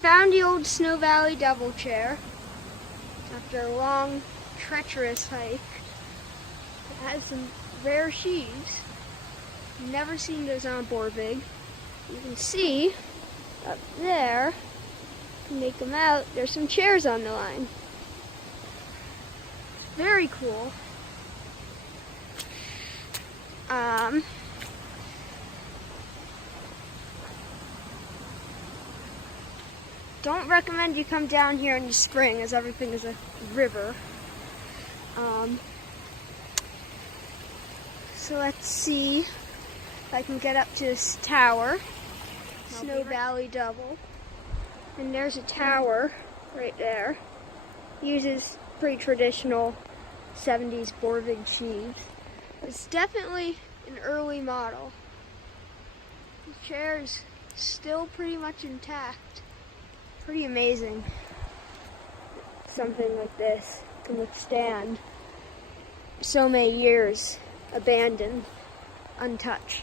Found the old Snow Valley double chair after a long, treacherous hike. It has some rare sheaves. Never seen those on Borvig. You can see up there, make them out, there's some chairs on the line. Very cool. Don't recommend you come down here in the spring as everything is a river. So let's see if I can get up to this tower. Snow Valley double. And there's a tower right there. Uses pretty traditional 70s Borvig sheaves. It's definitely an early model. The chair is still pretty much intact. Pretty amazing. Something like this can withstand so many years abandoned, untouched.